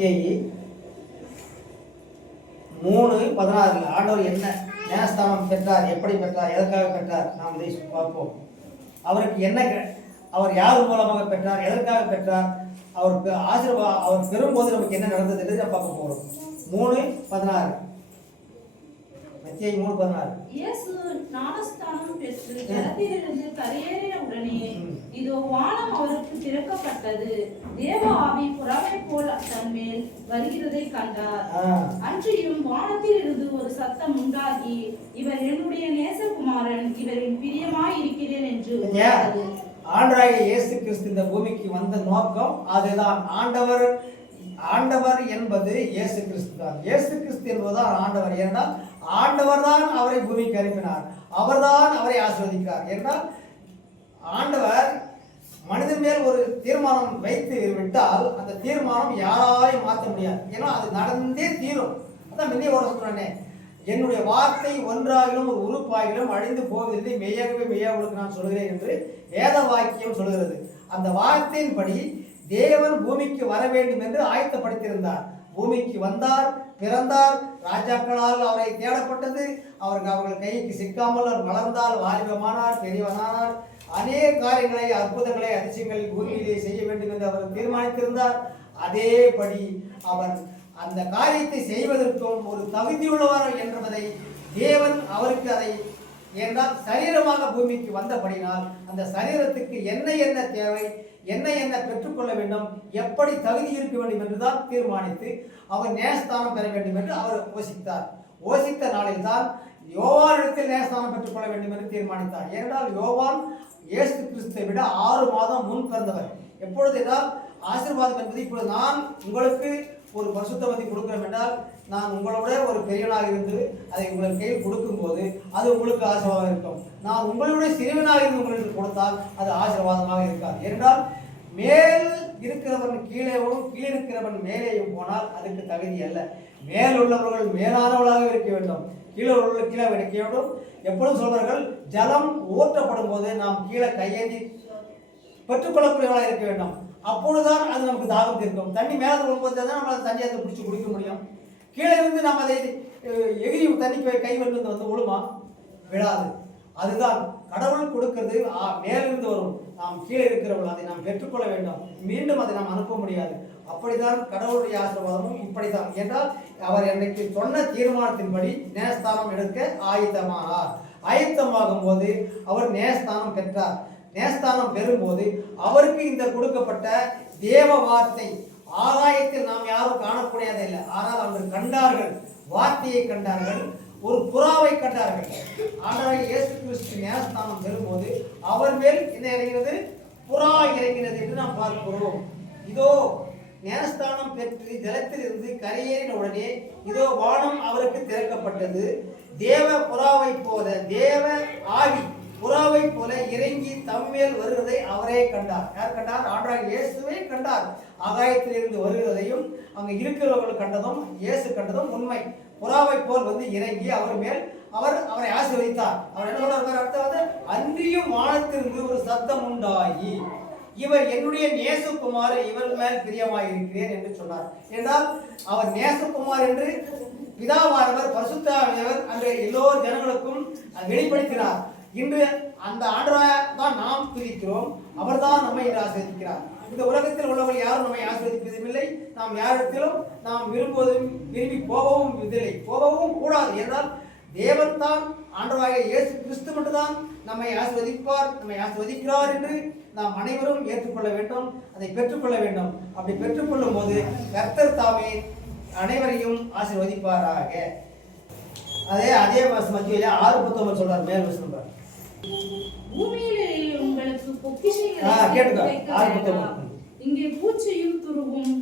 மத்தேயு 3:16 ஆண்டவர் என்ன ஞானஸ்தானம் பெற்றார், எப்படி பெற்றார், எதற்காக பெற்றார், நாம் இதை பார்ப்போம். அவருக்கு என்ன, அவர் யார் மூலமாக பெற்றார், எதற்காக பெற்றார், அவருக்கு அவர் பெறும்போது நமக்கு என்ன நடந்தது என்று பார்க்க போகிறோம். 3:16 மத்தேயு 3:16. இயேசு ஞானஸ்தானம் பெற்று ஜலத்திலிருந்து கரையேறின உடனே இதோ வானம் அவருக்கு திறக்கப்பட்டது, தேவ ஆவி புறாவை போல் தன்மேல் வருகிறதை கண்டார். அன்றியும் வானத்தில் இருந்து ஒரு சத்தம் உண்டாகி, இவர் என்னுடைய நேசகுமாரன், இவரின் பிரியமாய் இருக்கிறேன் என்று. ஆண்டவராகிய இயேசு கிறிஸ்து இந்த பூமிக்கு வந்த நோக்கம் அதுதான். ஆண்டவர் என்பது இயேசு கிறிஸ்து தான். இயேசு கிறிஸ்து என்பதுதான் ஆண்டவர். ஏனென்றால் ஆண்டவர் தான் அவரை பூமிக்கு அனுப்பினார், அவர்தான் அவரை ஆசீர்வதிக்கிறார். ஏனென்றால் ஆண்டவர் மனிதன் மேல் ஒரு தீர்மானம் வைத்து விட்டால் அந்த தீர்மானம் யாராலையும் மாற்ற முடியாது. ஏன்னா அது நடந்தே தீரும். அதான் முன்னே ஒரு சொல்றேனே, என்னுடைய வார்த்தை ஒன்றாகிலும் ஒரு உறுப்பாகிலும் அழிந்து போவதில்லை, மெய்யாகவே மெய்யாக நான் சொல்கிறேன் என்று வேத வாக்கியம் சொல்கிறது. அந்த வார்த்தையின்படி தேவன் பூமிக்கு வர வேண்டும் என்று ஆயத்தப்படுத்தியிருந்தார். பூமிக்கு வந்தார், பிறந்தார், ராஜாக்களால் அவரை தேடப்பட்டது, அவர்கள் கைக்கு சிக்காமல் அவர் வளர்ந்தால், வாலிபமானார், பெரியவனானார், அநேக காரியங்களை, அற்புதங்களை, அதிசயங்களை பூமியிலே செய்ய வேண்டும் என்று அவர் தீர்மானித்திருந்தார். அதேபடி அவர் அந்த காரியத்தை செய்வதற்கும் ஒரு தகுதியுள்ளவர் என்பதை தேவன் அவருக்கு அதை என்றால் சரீரமாக பூமிக்கு வந்தபடினால் அந்த சரீரத்துக்கு என்ன தேவை, என்ன பெற்றுக்கொள்ள வேண்டும், எப்படி தகுதி இருக்க வேண்டும் என்றுதான் தீர்மானித்து அவர் நேசஸ்தானம் பெற வேண்டும் என்று அவர் யோசித்தார். யோசித்த நாளில் தான் யோவானிடத்தில் நேசஸ்தானம் பெற்றுக்கொள்ள வேண்டும் என்று தீர்மானித்தார். ஏனென்றால் யோவான் இயேசு கிறிஸ்துவை விட 6 மாதம் முன் பிறந்தவர். எப்பொழுது என்றால் ஆசீர்வாதம் என்பது இப்பொழுது நான் உங்களுக்கு ஒரு பரிசுத்தவத்தை கொடுக்கிறோம் என்றால் நான் உங்களோட ஒரு பெரியவனாக இருந்து அதை உங்களுக்கு கையில் கொடுக்கும்போது அது உங்களுக்கு ஆசீர்வாதம் இருக்கும். நான் உங்களுடைய சிறுவனாக இருந்து உங்களுக்கு கொடுத்தால் அது ஆசீர்வாதமாக இருக்காது. ஏனென்றால் மேல் இருக்கிறவன் கீழேவும் கீழே இருக்கிறவன் மேலேயும் போனால் அதுக்கு தகுதி அல்ல. மேல் உள்ளவர்கள் மேலானவர்களாக இருக்க வேண்டும், கீழே உள்ள கீழே இருக்க வேண்டும். எப்பொழுதும் சொல்வார்கள், ஜலம் ஊற்றப்படும் போது நாம் கீழே கையேந்தி பெற்றுக்கொள்ளக்கூடியவர்களாக இருக்க வேண்டும். அப்பொழுதுதான் அது நமக்கு தாகம் தீர்க்கும். தண்ணி மேலே வரும்போது தான் நம்ம அந்த தண்ணியை அதை பிடிச்சி குடிக்க முடியும். கீழே இருந்து நாம் அதை எகிரி தண்ணி கை வந்து விழுமா? விழாது. அதுதான் கடவுள் கொடுக்கிறது மேலிருந்து வரும். நாம் கீழே இருக்கிறவர்கள் அதை நாம் பெற்றுக்கொள்ள வேண்டும். மீண்டும் அதை நாம் அனுப்ப முடியாது. அப்படித்தான் கடவுளுடைய ஆசீர்வாதமும் இப்படித்தான். என்றால் அவர் எனக்கு சொன்ன தீர்மானத்தின்படி நேசஸ்தானம் எடுக்க ஆயத்தமானார். ஆயத்தமாகும் போது அவர் நேசஸ்தானம் பெற்றார். நேசஸ்தானம் பெறும்போது அவருக்கு இந்த கொடுக்கப்பட்ட தேவ வார்த்தை ஆகாயத்தில் நாம் யாரும் காணக்கூடியதில்லை. ஆனால் அவர்கள் கண்டார்கள், வார்த்தையை கண்டார்கள், ஒரு புறாவை கண்டார்கள். ஆண்டவராகிய இயேசு கிறிஸ்து ஞானஸ்தானம் பெறும்போது அவர் மேல் என்ன இறங்கினது? புறா இறங்கினது என்று நாம் பார்க்கிறோம். இதோ ஞானஸ்தானம் பெற்று ஜலத்திலிருந்து கரையேறின உடனே இதோ வானம் அவருக்கு திறக்கப்பட்டது. தேவ புறாவை போல, தேவ ஆவி புறாவை போல இறங்கி தம்மேல் வருவதை அவரே கண்டார். யார் கண்டார்? ஆண்டவராகிய இயேசுவை கண்டார். ஆகாயத்திலிருந்து வருவதையும் அங்கு இருக்கிறவர்கள் கண்டதும் இயேசு கண்டதும் உண்மை. புறாவை போல் வந்து இறங்கி அவர் மேல் அவரை ஆசீர்வதித்தார். அவர் என்ன சொல்றார்? அடுத்தது, அன்றியும் வானத்திலிருந்து ஒரு சத்தம் உண்டாகி, இவர் என்னுடைய நேசகுமார், இவர் மேல் பிரியமாய் இருக்கிறேன் என்று சொன்னார். என்றால் அவர் நேசகுமார் என்று பிதாவானவர் பரிசுத்தர் அன்று எல்லோரு ஜனங்களுக்கும் வெளிப்படுத்தினார். இன்று அந்த ஆண்டவரை தான் நாம் பிரிக்கிறோம், அவர் தான் நம்மை ஆசீர்வதிக்கிறார். இந்த உலகத்தில் உள்ளவர்கள் யாரும் நம்மை ஆசீர்வதிப்பதும் இல்லை, நாம் யாரிடத்திலும் நாம் விரும்பி போகவும் இல்லை, போகவும் கூடாது. என்றால் தேவன் தான் ஆண்டவராகிய இயேசு கிறிஸ்து மட்டும்தான் நம்மை ஆசீர்வதிப்பார், நம்மை ஆசீர்வதிக்கிறார் என்று நாம் அனைவரும் ஏற்றுக்கொள்ள வேண்டும், அதை பெற்றுக்கொள்ள வேண்டும். அப்படி பெற்றுக்கொள்ளும் போது கர்த்தர் தாமே அனைவரையும் ஆசீர்வதிப்பாராக. அதே மத்தியில 6:19 சொல்றார். மேல் வசனம் பூமியிலே உங்களுக்கு பொக்கிஷங்களை இங்கே பூச்சியும் துருவும்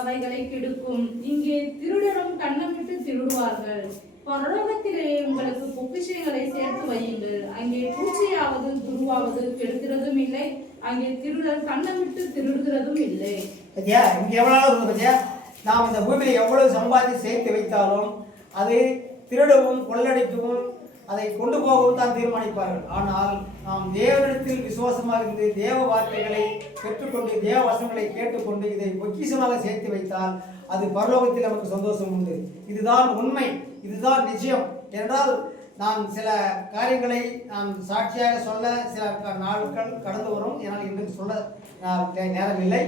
அவைகளை கெடுக்கும், இங்கே திருடரும் கண்ணமிட்டு திருடுவார்கள். பரலோகத்திலே உங்களுக்கு பொக்கிஷங்களை சேர்த்து வையுங்கள், அங்கே பூச்சியாவது துருவாவது கெடுக்கிறதும் இல்லை, அங்கே திருடர் கண்ணமிட்டு திருடுகிறதும் இல்லை. இங்க எவ்வளவு நாம் இந்த பூமியில எவ்வளவு சம்பாதி சேர்த்து வைத்தாலும் அது திருடவும் கொள்ளடிக்கவும் அதை கொண்டு போகவும் தான் தீர்மானிப்பார்கள். ஆனால் நாம் தேவனிடத்தில் விசுவாசமாக இருந்து தேவ வார்த்தைகளை பெற்றுக்கொண்டு தேவ வசனங்களை கேட்டுக்கொண்டு இதை பொக்கிஷமாக சேர்த்து வைத்தால் அது பரலோகத்தில் நமக்கு சந்தோஷம் உண்டு. இதுதான் உண்மை, இதுதான் நிச்சயம். என்றால் நான் சில காரியங்களை நான் சாட்சியாக சொல்ல சில நாட்கள் கடந்து வரும். ஏனால் இன்றைக்கு சொல்ல நேரமில்லை.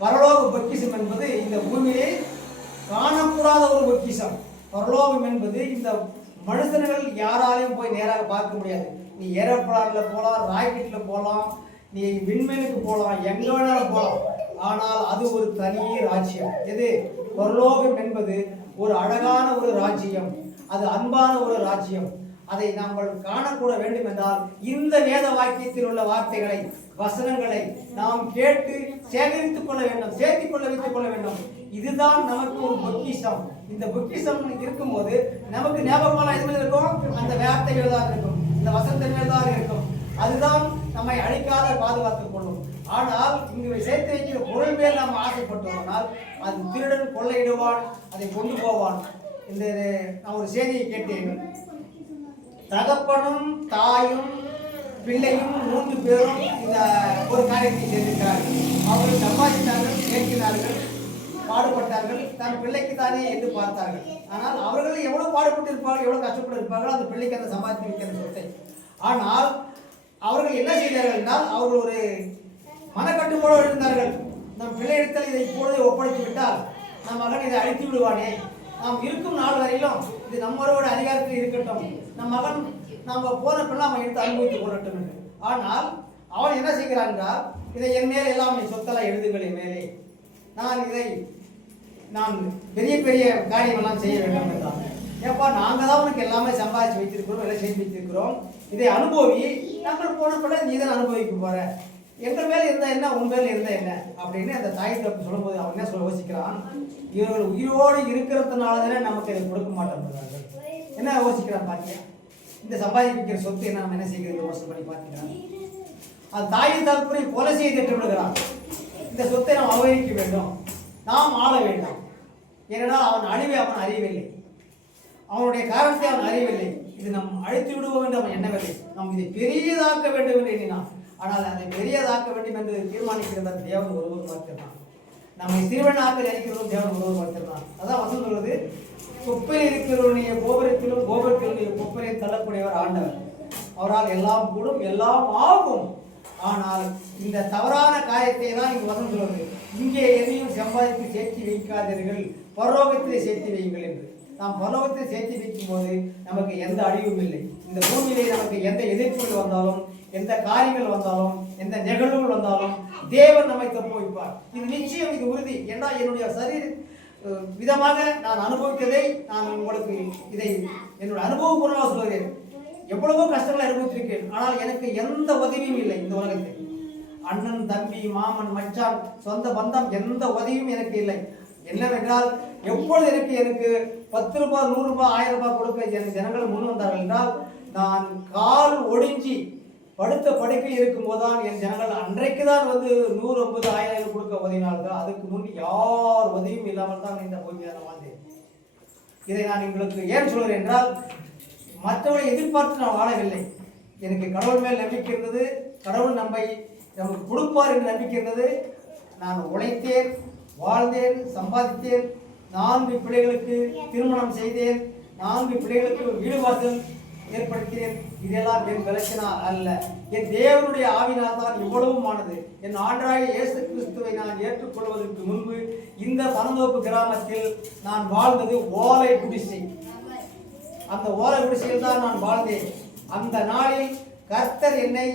பரலோக பொக்கிஷம் என்பது இந்த பூமியிலே காணக்கூடாத ஒரு பொக்கிஷம். பரலோகம் என்பது இந்த மனுஷர்கள் யாராலையும் போய் நேராக பார்க்க முடியாது. நீ ஏரோப்ளானில் போகலாம், ராக்கெட்டில் போகலாம், நீ விண்வெளிக்கு போகலாம், எங்கே வேணாலும் போகலாம். ஆனால் அது ஒரு தனி ராஜ்யம். எது? பரலோகம் என்பது ஒரு அழகான ஒரு ராஜ்யம், அது அன்பான ஒரு ராஜ்யம். அதை நாங்கள் காணக்கூட வேண்டும் என்றால் இந்த வேத வாக்கியத்தில் உள்ள வார்த்தைகளை வசனங்களை நாம் கேட்டு சேகரித்துக் கொள்ள வேண்டும், சேர்த்துக் கொள்ள வைத்துக் கொள்ள வேண்டும். இதுதான் நமக்கு ஒரு பொக்கிஷம். இந்த பொக்கிஷம் இருக்கும்போது நமக்கு ஞாபகமான எதுவும் இருக்கும், அந்த வார்த்தைகள் தான் இருக்கும், இந்த வசனங்கள் தான் இருக்கும். அதுதான் நம்மை அழிக்காத பாதுகாத்துக் கொள்ளும். ஆனால் இங்கு சேர்த்து வைக்கிற பொருள் மேல் நாம் ஆசைப்பட்டோம்னால் அது திருடன் கொள்ளையிடுவான், அதை கொண்டு போவான். இந்த நான் ஒரு செய்தியை கேட்டேன். தகப்பனும் தாயும் பிள்ளையும் 3 பேரும் இந்த ஒரு காரியத்தை செய்திருக்கிறார்கள். அவர்கள் சம்பாதித்தார்கள், கேட்கிறார்கள், பாடுபட்டார்கள், தன் பிள்ளைக்கு தானே என்று பார்த்தார்கள். ஆனால் அவர்கள் எவ்வளவு பாடுபட்டு இருப்பார்கள், எவ்வளவு கஷ்டப்பட்டு இருப்பார்கள் அந்த பிள்ளைக்கு அந்த சம்பாதித்து வைக்கிற சொத்தை. ஆனால் அவர்கள் என்ன செய்தார்கள் என்றால் அவர்கள் ஒரு மனக்கட்டுப்பாடு இருந்தார்கள். நம் பிள்ளையிடத்தில் இதை இப்பொழுது ஒப்படைத்து விட்டால் நம் மகன் இதை அழித்து விடுவானே, நாம் இருக்கும் நாள் வரையிலும் இது நம்மளோட அதிகாரத்தில் இருக்கட்டும், நம் மகன் நாம் போன பிள்ளை அவன் எடுத்து அனுபவித்துக் கொள்ளட்டும் என்று. ஆனால் அவன் என்ன செய்கிறான் என்றால் இதை என் மேலே எல்லாமே சொத்தெல்லாம் எழுதுகள் என் மேலே, நான் பெரிய பெரிய காரியமெல்லாம் செய்ய வேண்டும் என்றான். ஏப்பா நாங்கள் தான் உனக்கு எல்லாமே சம்பாதிச்சு வைத்திருக்கிறோம், எல்லாம் செய்து வைத்திருக்கிறோம், இதை அனுபவி, நாங்கள் போன பிள்ளை நீ தான் அனுபவிக்க போற, எங்கள் மேலே இருந்தால் என்ன, உன் மேலே இருந்தால் என்ன அப்படின்னு அந்த தாய் தப்பு சொல்லும்போது அவன் என்ன சொல்ல யோசிக்கிறான், இவர்கள் உயிரோடு இருக்கிறதுனால தானே நமக்கு இதை கொடுக்க மாட்டேங்கிறார்கள். என்ன யோசிக்கிறான் பாத்தியா, இந்த சம்பாதிக்கிற சொத்து என்ன நம்ம என்ன செய்கிறது யோசனை பண்ணி பார்க்கிறான். அந்த தாயின் தகப்பனை கொலை செய்து திட்டமிடுகிறான். இந்த சொத்தை நாம் அபகரிக்க வேண்டும், நாம் ஆள வேண்டும். ஏனென்றால் அவன் அழிவை அவன் அறியவில்லை, அவனுடைய காரணத்தை அவன் அறியவில்லை. இது நம் அழைத்து விடுவோம் என்று அவன் எண்ணவில்லை. நாம் இதை பெரியதாக்க வேண்டும் என்று எண்ணினான். ஆனால் அதை பெரியதாக்க வேண்டும் என்று தீர்மானிக்கிறத தேவன் ஒருவர் பார்த்திருந்தான். நம்மை சிறுவனாக நினைக்கிறதும் தேவன் ஒருவர் பார்த்திருந்தான். அதான் வசனம் சொல்வது, குப்பையில் இருக்கிறவனுடைய கோபுரத்திலும் கோபுரத்தினுடைய குப்பையை தள்ளக்கூடியவர் ஆண்டவர். அவரால் எல்லாம் கூடும், எல்லாம் ஆகும். ஆனால் இந்த தவறான காரியத்தை தான் இங்கு வசனம் சொல்வது, இங்கே எதையும் சம்பாதித்து சேர்த்து வைக்காதீர்கள், பரலோகத்திலே சேர்த்து வையுங்கள் என்று. நாம் பரலோகத்தை சேர்த்து வைக்கும் போது நமக்கு எந்த அழிவும் இல்லை. இந்த பூமியிலே நமக்கு எந்த எதிர்ப்புகள் வந்தாலும், எந்த காரியங்கள் வந்தாலும், எந்த நிகழ்வுகள் வந்தாலும் தேவன் நம்மை தப்பு வைப்பார். இது நிச்சயம், இது உறுதி. ஏன்னா என்னுடைய சரீர விதமாக நான் அனுபவித்ததை நான் உங்களுக்கு இதை என்னுடைய அனுபவபூர்வமாக சொல்கிறேன். எவ்வளவோ கஷ்டங்களை அனுபவித்திருக்கேன். ஆனால் எனக்கு எந்த உதவியும் இல்லை இந்த உலகத்தில். அண்ணன், தம்பி, மாமன், மச்சான், சொந்த பந்தம் எந்த உதவியும் எனக்கு இல்லை. என்னவென்றால் எப்பொழுது எனக்கு 10 ரூபாய், 100 ரூபாய், 1000 ரூபாய் கொடுக்க ஜனங்கள் முன் வந்தார்கள் என்றால் நான் கால் ஒடிஞ்சி படுத்த படுக்கை இருக்கும் போதுதான் என் ஜனங்கள் அன்றைக்கு தான் வந்து 150, 1000 கொடுக்க உதவினால்தான். அதுக்கு முன் யார் உதவியும் இல்லாமல் தான் இந்த பூமியை நான் வாழ்ந்தேன். இதை நான் உங்களுக்கு ஏன் சொல்கிறேன் என்றால் மற்றவர்களை எதிர்பார்த்து நான் வாழவில்லை. எனக்கு கடவுள் மேல் நம்பிக்கை இருந்தது, கடவுள் நமக்கு கொடுப்பார் என்று நம்பிக்கை இருந்தது. நான் உழைத்தேன், வாழ்ந்தேன், சம்பாதித்தேன், 4 பிள்ளைகளுக்கு திருமணம் செய்தேன், 4 பிள்ளைகளுக்கு வீடு வாசல் ஏற்படுத்தினேன். இதெல்லாம் என் விளக்கினால் அல்ல, என் தேவனுடைய ஆவினால் தான் இவ்வளவுமானது. என் ஆண்டவராகிய இயேசு கிறிஸ்துவை நான் ஏற்றுக்கொள்வதற்கு முன்பு இந்த பனந்தோப்பு கிராமத்தில் நான் வாழ்ந்தது ஓலை குடிசை. அந்த ஓலை குடிசையில் தான் நான் வாழ்ந்தேன். அந்த நாளில் கர்த்தர் என்னை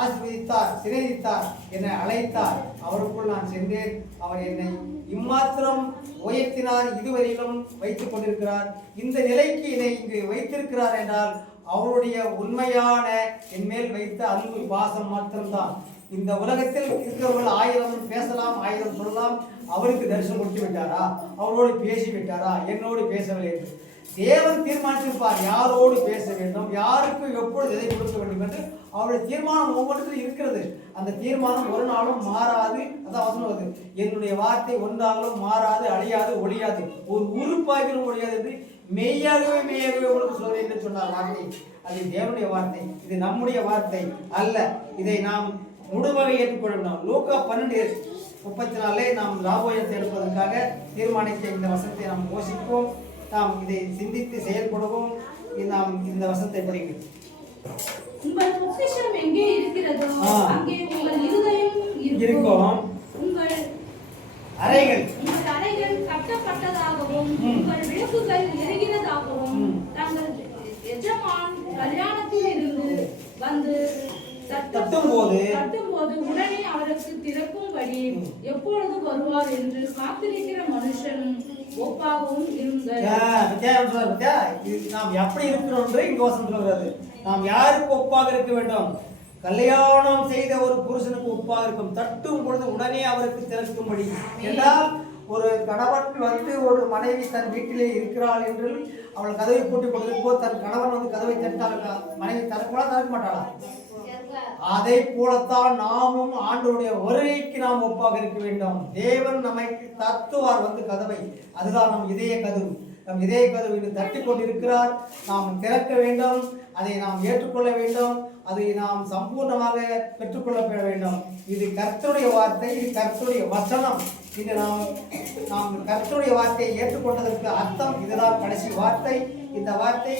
ஆசீர்வதித்தார், சிநேகித்தார், என்னை அழைத்தார். அவருக்குள் நான் சென்றேன். அவர் என்னை இம்மாத்திரம் உயர்த்தினார், இதுவரையிலும் வைத்துக் கொண்டிருக்கிறார். இந்த நிலைக்கு என்னை இங்கு வைத்திருக்கிறார் என்றால் அவருடைய உண்மையான என் மேல் வைத்த அன்பு பாசம் மாத்திரம்தான். இந்த உலகத்தில் இருக்கிறவர்கள் 1000 பேசலாம், 1000 சொல்லலாம். அவருக்கு தரிசனம் கொடுத்து விட்டாரா, அவரோடு பேசி விட்டாரா, என்னோடு பேசவில்லை என்று தேவன் தீர்மானித்திருப்பார். யாரோடு பேச வேண்டும், யாருக்கு எப்பொழுது எதை கொடுக்க வேண்டும் என்று அவருடைய தீர்மானம் ஒவ்வொன்றுக்கும் இருக்கிறது. அந்த தீர்மானம் ஒரு நாளும் மாறாது. அதான் வசனம், என்னுடைய வார்த்தை ஒன்றாலும் மாறாது, அழியாது, ஒழியாது, ஒரு உறுப்பாகிலும் ஒழியாது என்று மெய்யாகவே மெய்யாகவே உங்களுக்கு சொல்றேன் என்று சொன்னார் வார்த்தை. அது தேவனுடைய வார்த்தை, இது நம்முடைய வார்த்தை அல்ல. இதை நாம் முழுமையாக ஏற்றுக்கொள்ளணும். லூக்கா 12:34 நாம் லாபோயத்தை எடுப்பதற்காக தீர்மானித்த இந்த வசனத்தை நாம் யோசிப்போம், நாம் இதை சிந்தித்து செயல்படுவோம். நாம் இந்த வசனத்தை படிங்க. உங்கள் பொக்கிஷம் எங்கே இருக்கிறதோ அங்கே உங்கள் இருதயம் இருக்கும். உங்கள் அறைகள் கட்டப்பட்டதாகவும் உங்கள் விளக்குகள் எரிகிறதாகவும் தங்கள் எஜமான் கல்யாணத்தில் இருந்து வந்து தட்டும் போது உடனே அவருக்கு திறக்கும்படி எப்பொழுது வருவார் என்று காத்திருக்கிற மனுஷனும் ஒப்பாகவும் இருங்கள். நாம் எப்படி இருக்கிறோம் இங்க வசனம் சொல்கிறது. நாம் யாருக்கு ஒப்பாக இருக்க வேண்டும்? கல்யாணம் செய்த ஒரு புருஷனுக்கு ஒப்பாக இருக்கும். தட்டும் பொழுது உடனே அவருக்கு திறக்கும்படி என்றால், ஒரு கணவன் வந்து ஒரு மனைவி தன் வீட்டிலே இருக்கிறாள் என்று அவள் கதவை பூட்டி கொடுக்கும் போது தன் கணவன் வந்து கதவை தட்டாள், மனைவி திறக்கூடா திறக்க மாட்டாளா? அதை போலத்தான் நாமும் ஆண்டவருடைய வருகைக்கு நாம் ஒப்பாக இருக்க வேண்டும். தேவன் நம்மை தட்டுவார் வந்து கதவை. அதுதான் நம் இதய கதவு. நம் இதய கதவு தட்டி கொண்டிருக்கிறார். நாம் திறக்க வேண்டும், அதை நாம் ஏற்றுக்கொள்ள வேண்டும், அதை நாம் சம்பூர்ணமாக பெற்றுக்கொள்ள வேண்டும். இது கர்த்தருடைய வார்த்தை, இது கர்த்தருடைய வசனம். இது நாம் கர்த்தருடைய வார்த்தையை ஏற்றுக்கொண்டதற்கு அர்த்தம் இதுதான். கடைசி வார்த்தை இந்த வார்த்தை.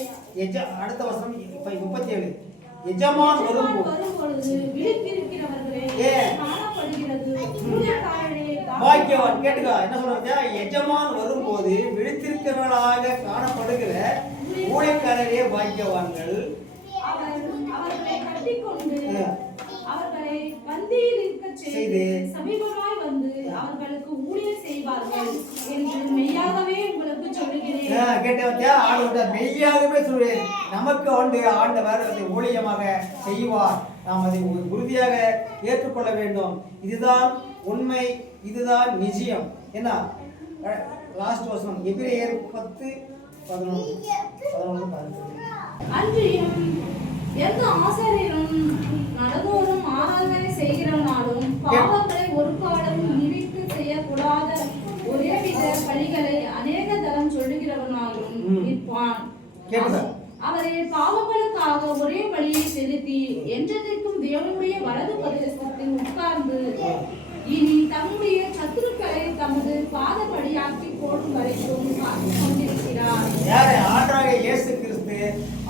அடுத்த வசனம் 37. எஜமான் வரும்பொழுது பாக்கியவான். கேட்டுக்க என்ன சொல்றாங்க? எஜமான் வரும்போது விழித்திருக்கிறவர்களாக காணப்படுகிற ஊழியக்காரரே பாக்கியவான்கள். அவர்களை பந்தியில் இருக்க செய்து சமீபமாய் வந்து அவர்களுக்கு ஊழியம் செய்வார்கள் என்று மெய்யாகவே உங்களுக்கு சொல்லுகிறேன். கேட்டவத்தியா? ஆண்டவர் மெய்யாகவே சொல்றேன். நமக்கு ஆண்டவர் அதை ஊழியமாக செய்வார். நாம் அதை உறுதியாக ஏற்றுக்கொள்ள வேண்டும். இதுதான் உண்மை, இதுதான் நிச்சயம். என்ன லாஸ்ட் வசனம் எபிரேயர் 10:11. அன்றியும் எந்த ஆசாரியரும் நடந்தோறும் ஆராதனை செய்கிறவனாலும் பாவங்களை ஒரு காலம் நினைத்து செய்யக்கூடாத ஒரேவித பலிகளை அநேக தரம் சொல்லுகிறவனாலும் இருப்பான். அவரை பாவங்களுக்காக ஒரே பலியை செலுத்தி என்றைக்கும் தேவனுடைய வலது பிரதேசத்தில் உட்கார்ந்து இனி தம்முடைய சத்துருக்களை தமது பாதபடியாக்கி போடும் வரைக்கும் காத்துக் கொண்டிருக்கிறார். யாரு? ஆண்டவராகிய இயேசு கிறிஸ்து.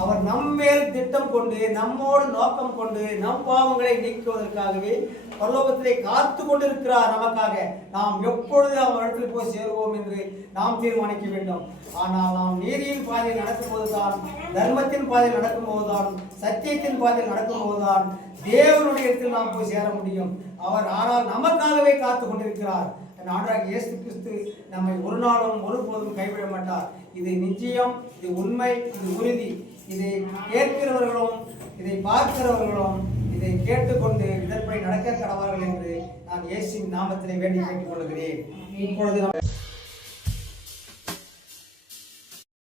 அவர் நம்மேல் திட்டம் கொண்டு, நம்மோடு நோக்கம் கொண்டு, நம் பாவங்களை நீக்குவதற்காகவே பரலோகத்திலே காத்து கொண்டிருக்கிறார் நமக்காக. நாம் எப்பொழுது அவரிடத்தில் போய் சேருவோம் என்று நாம் தீர்மானிக்க வேண்டும். ஆனால் நாம் நீதியின் பாதையில் நடக்கும் போதுதான், தர்மத்தின் பாதையில் நடக்கும் போதுதான், சத்தியத்தின் பாதையில் நடக்கும் போதுதான் தேவனுடைய இடத்தில் நாம் போய் சேர முடியும். அவர் ஆனால் நமக்காகவே காத்து கொண்டிருக்கிறார். ஆண்டவராகிய இயேசு கிறிஸ்து நம்மை ஒரு நாளும் ஒருபோதும் கைவிட மாட்டார். இது நிச்சயம், இது உண்மை, இது உறுதி. இதை கேட்கிறவர்களும் இதை பார்க்கிறவர்களும் இதை கேட்டுக்கொண்டு இதன்படி நடக்க கடவார்கள் என்று நான் இயேசுவின் நாமத்திலே வேண்டி கேட்டுக்கொள்கிறேன். இப்பொழுது